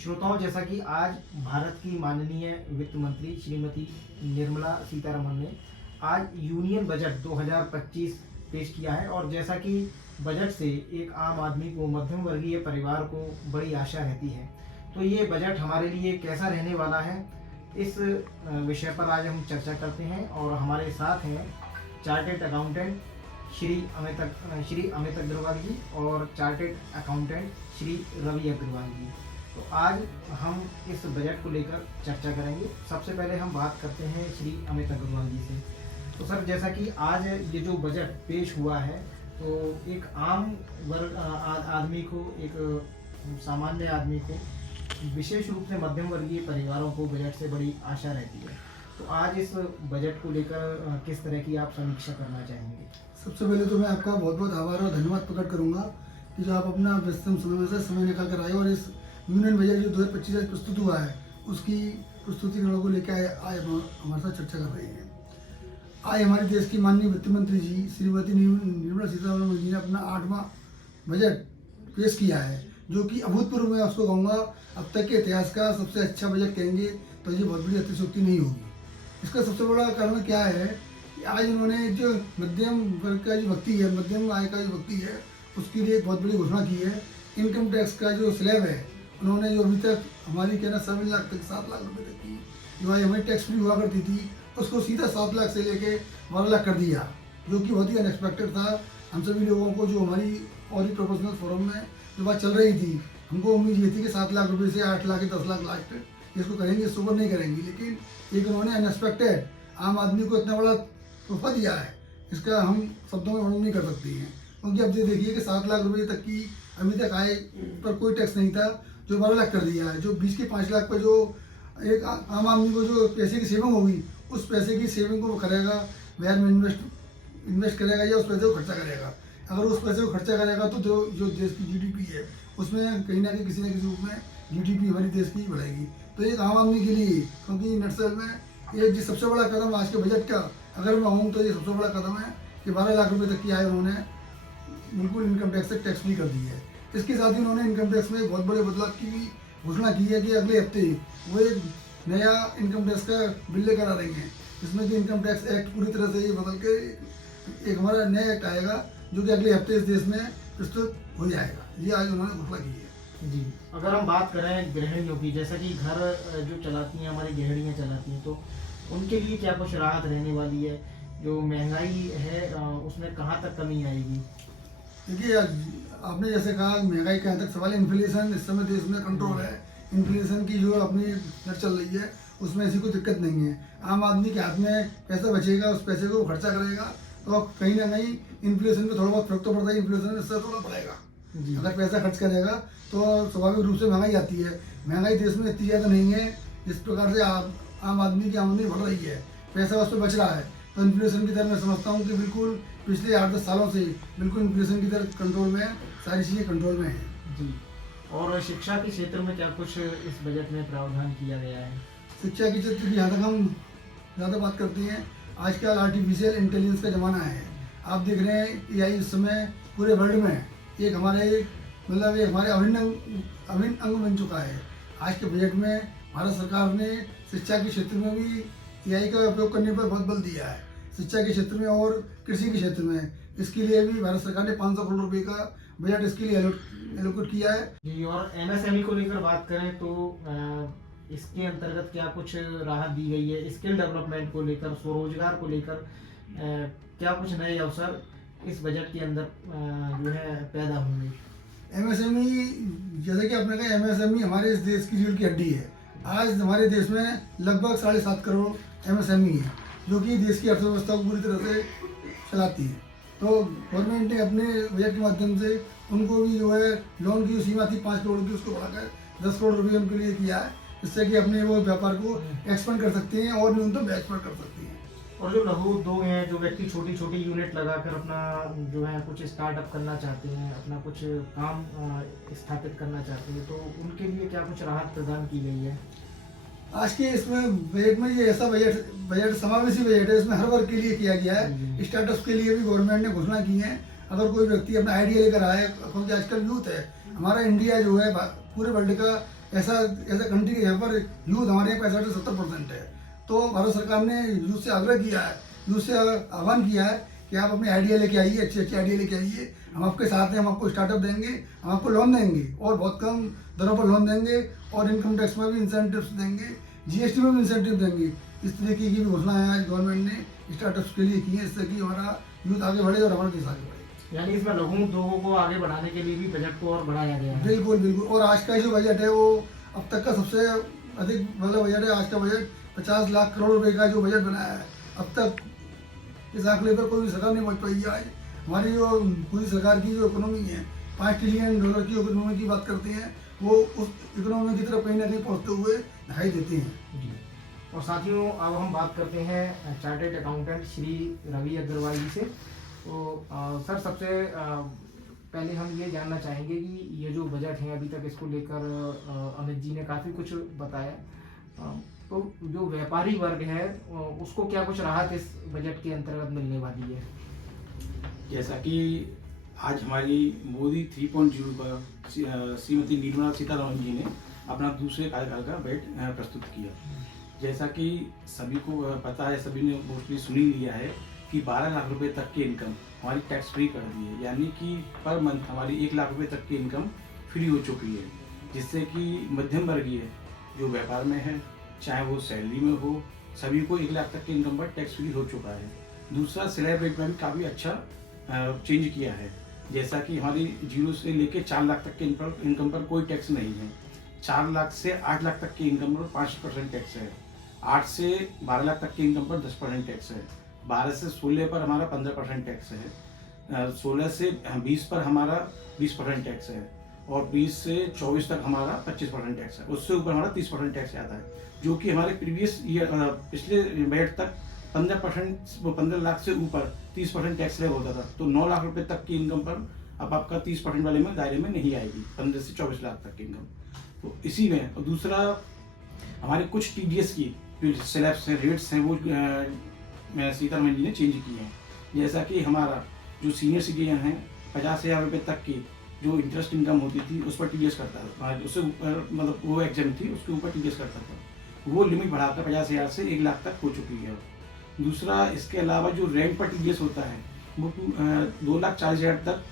श्रोताओं, जैसा कि आज भारत की माननीय वित्त मंत्री श्रीमती निर्मला सीतारमण ने आज यूनियन बजट 2025 पेश किया है और जैसा कि बजट से एक आम आदमी को, मध्यम वर्गीय परिवार को बड़ी आशा रहती है, तो ये बजट हमारे लिए कैसा रहने वाला है, इस विषय पर आज हम चर्चा करते हैं। और हमारे साथ हैं चार्टेड अकाउंटेंट श्री अमित अग्रवाल जी और चार्टेड अकाउंटेंट श्री रवि अग्रवाल जी। तो आज हम इस बजट को लेकर चर्चा करेंगे। सबसे पहले हम बात करते हैं श्री अमित अग्रवाल जी से। तो सर, जैसा कि आज ये जो बजट पेश हुआ है, तो एक आम वर्ग आदमी को, एक सामान्य आदमी को, विशेष रूप से मध्यम वर्गीय परिवारों को बजट से बड़ी आशा रहती है। तो आज इस बजट को लेकर किस तरह की आप समीक्षा करना चाहेंगे? सबसे पहले तो मैं आपका बहुत बहुत आभार और धन्यवाद प्रकट करूंगा कि जो आप अपना व्यस्तम समय में से समय निकाल कर आए और इस यूनियन बजट जो 2025 प्रस्तुत हुआ है उसकी प्रस्तुतिकरणों को लेकर आए हमारे साथ चर्चा कर रहे हैं। आज हमारे देश की माननीय वित्त मंत्री जी श्रीमती निर्मला सीतारमण जी ने अपना 8वां बजट पेश किया है, जो कि अभूतपूर्व, मैं उसको कहूँगा अब तक के इतिहास का सबसे अच्छा बजट कहेंगे तो ये बहुत बड़ी अतिशयोक्ति नहीं होगी। इसका सबसे बड़ा कारण क्या है कि आज उन्होंने जो मध्यम वर्ग का जो व्यक्ति है, मध्यम आय का जो व्यक्ति है, उसके लिए एक बहुत बड़ी घोषणा की है। इनकम टैक्स का जो स्लैब है, उन्होंने जो अभी तक हमारी कहना 7 लाख तक 7 लाख रुपये तक की जो है हमें टैक्स फ्री हुआ करती थी, उसको सीधा 7 लाख से लेके 12 लाख कर दिया, जो कि बहुत ही अनएक्सपेक्टेड था। हम सभी लोगों को, जो हमारी और ही प्रोफेशनल फोरम में जो बात चल रही थी, हमको उम्मीद ये थी कि 7 लाख रुपये से 8 लाख 10 लाख लास्ट इसको करेंगे, इसको ऊपर नहीं करेंगे। लेकिन एक उन्होंने अनएक्सपेक्टेड आम आदमी को इतना बड़ा तोहफा दिया है, इसका हम शब्दों में वर्णन नहीं कर सकते हैं। क्योंकि अब ये देखिए कि 7 लाख रुपये तक की अभी तक आय पर कोई टैक्स नहीं था, जो 12 लाख कर दिया है। जो 20 के 5 लाख पर जो एक आम आदमी को जो पैसे की सेविंग होगी, उस पैसे की सेविंग को वो करेगा, बाहर में इन्वेस्ट करेगा या उस पैसे को खर्चा करेगा। अगर उस पैसे को खर्चा करेगा तो जो देश की GDP है, उसमें कहीं ना कहीं किसी न किसी रूप में GDP हमारी देश की बढ़ेगी। तो एक आम आदमी के लिए, क्योंकि नक्सल में ये जो सबसे बड़ा कदम आज के बजट का अगर मैं कहूँ तो ये सबसे बड़ा कदम है कि 12 लाख रुपये तक की आय उन्होंने बिल्कुल इनकम टैक्स से टैक्स फ्री कर दी है। इसके साथ ही उन्होंने इनकम टैक्स में बहुत बड़े बदलाव की भी घोषणा की है कि अगले हफ्ते वो एक नया इनकम टैक्स का बिल लेकर आ रही हैं, जिसमें कि इनकम टैक्स एक्ट पूरी तरह से ये बदल के एक हमारा नया एक्ट आएगा, जो कि अगले हफ्ते इस देश में प्रस्तुत हो जाएगा। ये आज उन्होंने घोषणा की है। जी, अगर हम बात करें गृहिणियों की, जैसा कि घर जो चलाती हैं, हमारी गृहिणियाँ चलाती हैं, तो उनके लिए क्या कुछ राहत रहने वाली है? जो महंगाई है उसमें कहाँ तक कमी आएगी? देखिए, आपने जैसे कहा महंगाई का तक सवाल, इन्फ्लेशन इस समय देश में कंट्रोल है। इन्फ्लेशन की जो अपनी दर चल रही है, उसमें ऐसी कोई दिक्कत नहीं है। आम आदमी के हाथ में पैसा बचेगा, उस पैसे को खर्चा करेगा, तो कहीं ना कहीं इन्फ्लेशन में थोड़ा बहुत फर्क तो पड़ता है। इन्फ्लेशन इससे थोड़ा बढ़ेगा। अगर पैसा खर्च करेगा तो स्वाभाविक रूप से महंगाई आती है। महंगाई देश में इतनी ज़्यादा नहीं है, जिस प्रकार से आम आदमी की आमदनी बढ़ रही है, पैसा उस पर बच रहा है। तो इन्फ्लेशन की दर मैं समझता हूँ कि बिल्कुल पिछले 8-10 सालों से बिल्कुल इन्फ्लेशन की दर कंट्रोल में है, सारी चीज़ें कंट्रोल में हैं। जी, और शिक्षा के क्षेत्र में क्या कुछ इस बजट में प्रावधान किया गया है? शिक्षा के क्षेत्र की यहाँ तक हम ज़्यादा बात करते हैं, आजकल आर्टिफिशियल इंटेलिजेंस का ज़माना है। आप देख रहे हैं AI इस समय पूरे वर्ल्ड में एक हमारे मतलब एक हमारे अभिन्न अंग बन चुका है। आज के बजट में भारत सरकार ने शिक्षा के क्षेत्र में भी AI का उपयोग करने पर बहुत बल दिया है। शिक्षा के क्षेत्र में और कृषि के क्षेत्र में इसके लिए भी भारत सरकार ने 500 करोड़ रुपये का बजट इसके लिए एलोकेट किया है। जी, और MSME को लेकर बात करें तो इसके अंतर्गत क्या कुछ राहत दी गई है? स्किल डेवलपमेंट को लेकर, स्वरोजगार को लेकर क्या कुछ नए अवसर इस बजट के अंदर जो है पैदा होंगे? MSME, जैसे कि आपने कहा, MSME हमारे इस देश की रीढ़ की हड्डी है। आज हमारे देश में लगभग 7.5 करोड़ MSME है, जो कि देश की अर्थव्यवस्था को पूरी तरह से चलाती है। तो गवर्नमेंट ने अपने बजट के माध्यम से उनको भी जो है लोन की जो सीमा थी 5 करोड़ की, उसको बढ़ाकर 10 करोड़ रुपये उनके लिए किया है, जिससे कि अपने वो व्यापार को एक्सपेंड कर सकते हैं और न्यूनतम ब्याज पर कर सकते हैं। और जो लघु उद्योग हैं, जो व्यक्ति छोटी छोटी यूनिट लगाकर अपना जो है कुछ स्टार्टअप करना चाहते हैं, अपना कुछ काम स्थापित करना चाहते हैं, तो उनके लिए क्या कुछ राहत प्रदान की गई है? आज के इसमें बजट में ये ऐसा बजट समावेशी बजट है, इसमें हर वर्ग के लिए किया गया है। स्टार्टअप्स के लिए भी गवर्नमेंट ने घोषणा की है। अगर कोई व्यक्ति अपना आइडिया लेकर आए, क्योंकि आजकल यूथ है, हमारा इंडिया जो है पूरे वर्ल्ड का ऐसा ऐसा कंट्री है यहाँ पर यूथ हमारे यहाँ 65 से 70% है। तो भारत सरकार ने यूथ से आग्रह किया है, यूथ से आह्वान किया है कि आप अपने आइडिया लेके आइए, अच्छे अच्छे आइडिया लेके आइए, हम आपके साथ हैं, हम आपको स्टार्टअप देंगे, हम आपको लोन देंगे और बहुत कम दरों पर लोन देंगे और इनकम टैक्स में भी इंसेंटिव्स देंगे, जीएसटी में भी इंसेंटिव देंगे। इस तरीके की भी घोषणा आज गवर्नमेंट ने स्टार्टअप्स के लिए की है, इससे कि हमारा यूथ आगे बढ़े और हमारा देश आगे बढ़े। यानी इसमें लघु उद्योगों को आगे बढ़ाने के लिए भी बजट को और बढ़ाया गया है। बिल्कुल बिल्कुल। और आज का जो बजट है वो अब तक का सबसे अधिक वाला बजट है। आज का बजट 50 लाख करोड़ रुपए का जो बजट बनाया है, अब तक इस आंकड़े पर कोई सरकार नहीं पहुंच पाई है। आज हमारी जो पूरी सरकार की जो इकोनॉमी है, $5 ट्रिलियन की इकोनॉमी की बात करते हैं, वो उस इकोनॉमी की तरफ कहीं ना कहीं पहुंचते हुए दिखाई देते हैं। जी। और साथियों, अब हम बात करते हैं चार्टर्ड अकाउंटेंट श्री रवि अग्रवाल जी से। तो सर, सबसे पहले हम ये जानना चाहेंगे कि ये जो बजट है अभी तक, इसको लेकर अमित जी ने काफ़ी कुछ बताया। तो जो व्यापारी वर्ग है उसको क्या कुछ राहत इस बजट के अंतर्गत मिलने वाली है? जैसा कि आज हमारी मोदी 3.0 पर श्रीमती निर्मला सीतारमण जी ने अपना दूसरे कार्यकाल का बजट प्रस्तुत किया। जैसा कि सभी को पता है, सभी ने मोस्टली सुन ही लिया है कि 12 लाख रुपए तक की इनकम हमारी टैक्स फ्री कर दी है, यानी कि पर मंथ हमारी 1 लाख रुपए तक की इनकम फ्री हो चुकी है, जिससे कि मध्यम वर्गीय जो व्यापार में है, चाहे वो सैलरी में हो, सभी को 1 लाख तक की इनकम पर टैक्स फ्री हो चुका है। दूसरा, स्लैब रेट में भी काफ़ी अच्छा चेंज किया है, जैसा कि हमारी 0 से लेके 4 लाख तक के इनकम पर कोई टैक्स नहीं है। 4 लाख से 8 लाख तक की इनकम पर 5% टैक्स है। 8 से 12 लाख तक की इनकम पर 10% टैक्स है। 12 से 16 पर हमारा 15% टैक्स है। 16 से 20 पर हमारा 20% टैक्स है और 20 से 24 तक हमारा 25% टैक्स है। उससे ऊपर हमारा 30% टैक्स आता है, जो कि हमारे प्रीवियस ईयर पिछले बजट तक 15 लाख से ऊपर 30% टैक्स स्लैब होता था। तो 9 लाख रुपए तक की इनकम पर अब आपका 30% वाले में दायरे में नहीं आएगी, 15 से 24 लाख तक की इनकम। तो इसी में, और दूसरा, हमारे कुछ टीडीएस की जो स्लैब्स हैं, रेट्स हैं, वो सीतारमण जी ने चेंज किए हैं। जैसा कि हमारा जो सीनियर सिटीजन हैं, 50,000 रुपये तक की जो इंटरेस्ट इनकम होती थी उस पर टीडीएस करता था, उससे ऊपर मतलब वो एग्जाम थी, उसके ऊपर टीडीएस करता था, वो लिमिट बढ़ाकर 50,000 से 1 लाख तक हो चुकी है। दूसरा, इसके अलावा जो रैंक पर टीडीएस होता है वो 2,40,000 तक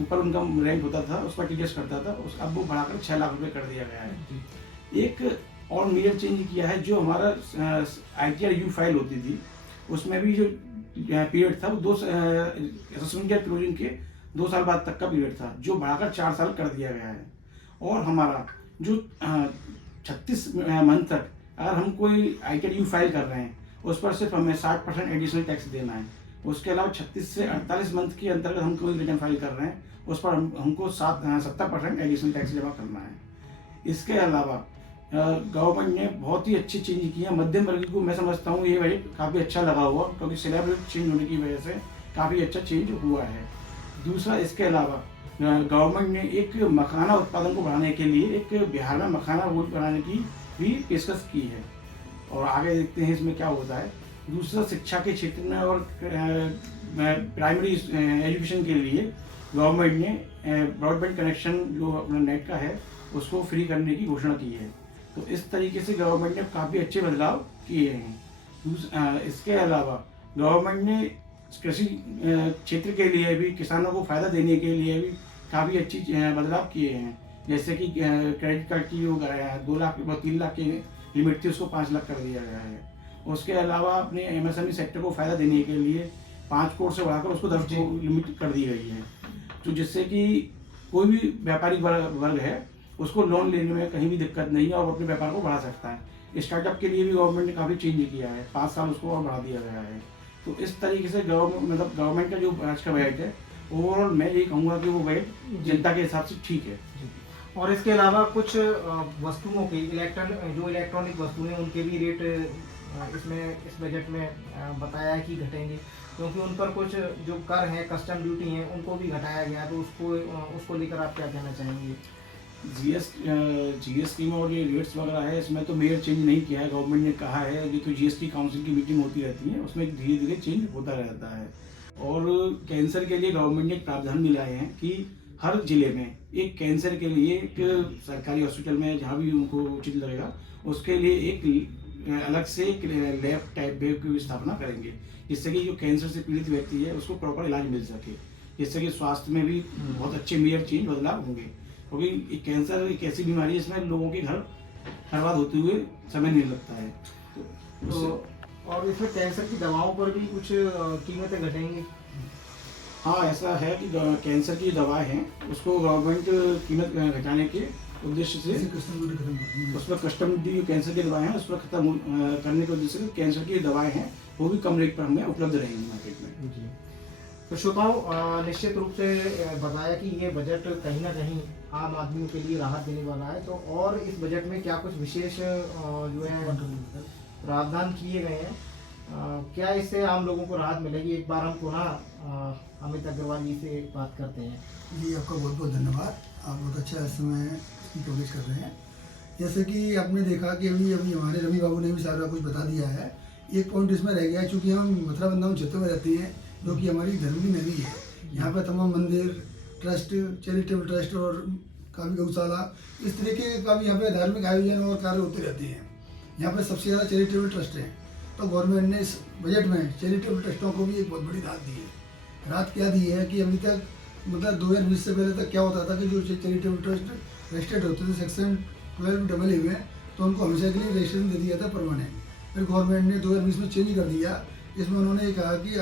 ऊपर उनका रैंक होता था, उस पर टीडीएस करता था, अब वो बढ़ाकर 6 लाख रुपये कर दिया गया है। एक और मेजर चेंज किया है, जो हमारा ITR यू फाइल होती थी, उसमें भी जो पीरियड था वो असेसमेंट क्लोजिंग के 2 साल बाद तक का पीरियड था, जो बढ़ाकर 4 साल कर दिया गया है। और हमारा जो 36 मंथ तक अगर हम कोई ITR यू फाइल कर रहे हैं, उस पर सिर्फ हमें 60% एडिशनल टैक्स देना है। उसके अलावा 36 से 48 मंथ के अंतर्गत हम कोई रिटर्न फाइल कर रहे हैं, उस पर हमको 70% एडिशनल टैक्स जमा करना है। इसके अलावा गवर्नमेंट ने बहुत ही अच्छे चेंज किए हैं। मध्यम वर्ग को मैं समझता हूँ ये बजट काफ़ी अच्छा लगा हुआ, क्योंकि स्लैब रेट चेंज होने की वजह से काफ़ी अच्छा चेंज हुआ है। दूसरा, इसके अलावा गवर्नमेंट ने एक मखाना उत्पादन को बढ़ाने के लिए एक बिहार में मखाना बोर्ड बनाने की भी पेशकश की है, और आगे देखते हैं इसमें क्या होता है। दूसरा, शिक्षा के क्षेत्र में और प्राइमरी एजुकेशन के लिए गवर्नमेंट ने ब्रॉडबैंड कनेक्शन जो अपना नेट का है उसको फ्री करने की घोषणा की है। तो इस तरीके से गवर्नमेंट ने काफ़ी अच्छे बदलाव किए हैं। इसके अलावा गवर्नमेंट ने कृषि क्षेत्र के लिए भी, किसानों को फ़ायदा देने के लिए भी काफ़ी अच्छी बदलाव किए हैं। जैसे कि क्रेडिट कार्ड की जो 2 लाख 3 लाख की लिमिट थी, उसको 5 लाख कर दिया गया है। उसके अलावा अपने MSME सेक्टर को फ़ायदा देने के लिए 5 करोड़ से बढ़ाकर उसको 10 करोड़ लिमिट कर दी गई है, तो जिससे कि कोई भी व्यापारी वर्ग है उसको लोन लेने में कहीं भी दिक्कत नहीं है और अपने व्यापार को बढ़ा सकता है। स्टार्टअप के लिए भी गवर्नमेंट ने काफ़ी चेंज किया है, 5 साल उसको और बढ़ा दिया गया है। तो इस तरीके से गवर्नमेंट का जो आज का बजट है, ओवरऑल मैं ये कहूँगा कि वो बजट जनता के हिसाब से ठीक है। और इसके अलावा कुछ वस्तुओं के इलेक्ट्रॉनिक वस्तुएं, उनके भी रेट इस बजट में बताया है कि घटेंगे, क्योंकि उन पर कुछ जो कर है, कस्टम ड्यूटी है, उनको भी घटाया गया। तो उसको लेकर आप क्या कहना चाहेंगे? GST में और ये रेट्स वगैरह है, इसमें तो मेजर चेंज नहीं किया है। गवर्नमेंट ने कहा है, ये तो GST काउंसिल की मीटिंग होती रहती है, उसमें धीरे धीरे चेंज होता रहता है। और कैंसर के लिए गवर्नमेंट ने एक प्रावधान भी लाए हैं कि हर जिले में एक कैंसर के लिए एक सरकारी हॉस्पिटल में जहाँ भी उनको उचित लगेगा उसके लिए एक अलग से एक लैब टाइप बेब की स्थापना करेंगे, जिससे कि जो कैंसर से पीड़ित व्यक्ति है उसको प्रॉपर इलाज मिल सके, जिससे कि स्वास्थ्य में भी बहुत अच्छे मेजर चेंज बदलाव होंगे। क्योंकि कैंसर एक ऐसी बीमारी है इसमें लोगों के घर बर्बाद होते हुए समय नहीं लगता है। तो और इसमें कैंसर की दवाओं पर भी कुछ कीमतें घटेंगी? हाँ, ऐसा है कि कैंसर की दवाएं हैं उसको गवर्नमेंट कीमत घटाने के उद्देश्य से इसी कस्टमर ने खत्म कर दी। उस पर कस्टम ड्यू कैंसर की दवाएं हैं उस पर खत्म करने के उद्देश्य से कैंसर की दवाएं हैं वो भी कम रेट पर हमें उपलब्ध रहेंगी मार्केट में। जी। तो श्रोताओं, निश्चित रूप से बताया कि ये बजट कहीं ना कहीं आम आदमियों के लिए राहत देने वाला है। तो और इस बजट में क्या कुछ विशेष जो है प्रावधान किए गए हैं, क्या इससे आम लोगों को राहत मिलेगी? एक बार हम पुनः अमित अग्रवाल जी से बात करते हैं। जी, आपका बहुत बहुत धन्यवाद। आप बहुत अच्छा इस समय इसकी कवरेज कर रहे हैं। जैसे कि आपने देखा कि अभी हमारे रवि बाबू ने भी सारा कुछ बता दिया है। एक पॉइंट इसमें रह गया है, चूँकि हम मथुरा वृंदावन क्षेत्र में रहते हैं जो कि हमारी धर्म की नगरी है। यहाँ पर तमाम मंदिर, ट्रस्ट, चैरिटेबल ट्रस्ट और काफ़ी गौशाला, इस तरीके का भी यहाँ पे धार्मिक आयोजन और कार्य होते रहते हैं। यहाँ पर सबसे ज़्यादा चैरिटेबल ट्रस्ट है। तो गवर्नमेंट ने इस बजट में चैरिटेबल ट्रस्टों को भी एक बहुत बड़ी राहत दी है। राहत क्या दी है कि अभी तक मतलब 2020 से पहले तक क्या होता था कि जो चैरिटेबल ट्रस्ट रजिस्टर्ड होते थे सेक्शन 12 डबल ए में, तो उनको हमेशा के लिए रजिस्ट्रेशन दे दिया था परमानेंट। फिर गवर्नमेंट ने 2020 में चेंज कर दिया। इसमें उन्होंने ये कहा कि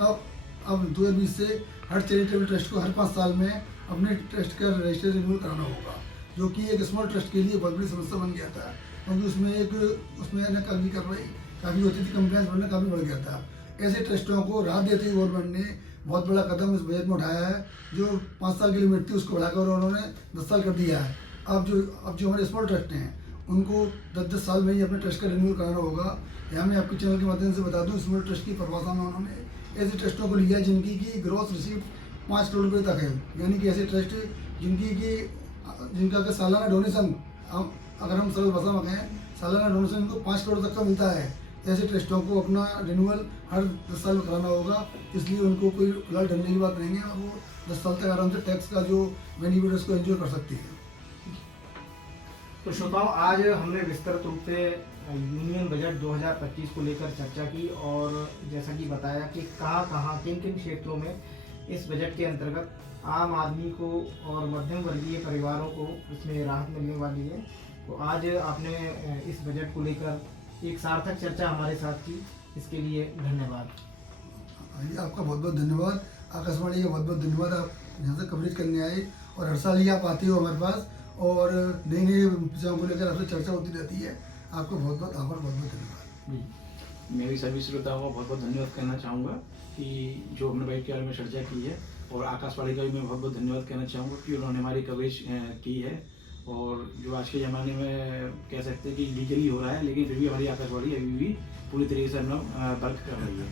अब 2020 से हर चैरिटेबल ट्रस्ट को हर 5 साल में अपने ट्रस्ट का रजिस्ट्रेशन रिन्यू कराना होगा, जो कि एक स्मॉल ट्रस्ट के लिए बहुत बड़ी समस्या बन गया था, क्योंकि उसमें न काफ़ी कार्रवाई काफ़ी होती थी, कंप्लेंट्स बढ़ना काफ़ी बढ़ गया था। ऐसे ट्रस्टों को राहत देते हुए गवर्नमेंट ने बहुत बड़ा कदम इस बजट में उठाया है। जो 5 साल की लिमिट थी उसको बढ़ाकर उन्होंने 10 साल कर दिया है। अब जो हमारे स्मॉल ट्रस्ट हैं उनको 10-10 साल में ही अपने ट्रस्ट का रिन्यूअल कराना होगा। यहाँ मैं आपके चैनल के माध्यम से बता दूँ, स्मॉल ट्रस्ट की परिभाषा में उन्होंने ऐसे ट्रस्टों को लिया जिनकी की ग्रॉस रिसीप्ट 5 करोड़ रुपये तक है, यानी कि ऐसे ट्रस्ट जिनका का सालाना डोनेशन, अगर हम सरल भाषा में कहें, सालाना डोनेशन इनको 5 करोड़ तक का मिलता है। ऐसे ट्रस्टों को अपना रिन्यूअल हर 10 साल में कराना होगा, इसलिए उनको कोई फिलहाल डरने की बात नहीं है और वो 10 साल तक आराम से टैक्स का जो बेनिफिट उसको एंजॉय कर सकती है। तो श्रोताओं, आज हमने विस्तृत रूप से यूनियन बजट 2025 को लेकर चर्चा की और जैसा कि बताया कि कहाँ किन क्षेत्रों में इस बजट के अंतर्गत आम आदमी को और मध्यम वर्गीय परिवारों को इसमें राहत मिलने वाली है। तो आज आपने इस बजट को लेकर एक सार्थक चर्चा हमारे साथ की, इसके लिए धन्यवाद। आपका बहुत बहुत धन्यवाद। आकाशवाणी का बहुत बहुत धन्यवाद। आप यहाँ से कवरेज करने आए और हर साल ही आप आते हो हमारे पास और नई विषयों को लेकर आपसे चर्चा होती रहती है। आपका बहुत बहुत आभार, बहुत बहुत धन्यवाद। मैं भी सभी श्रोताओं का बहुत बहुत धन्यवाद कहना चाहूँगा कि जो हमने बैठ के बारे में चर्चा की है, और आकाशवाणी का भी मैं बहुत बहुत धन्यवाद कहना चाहूँगा कि उन्होंने हमारी कवरेज की है। और जो आज के ज़माने में कह सकते हैं कि लीगली हो रहा है, लेकिन फिर भी हमारी आकाशवाणी अभी भी पूरी तरीके से हम लोग वर्क कर रही है।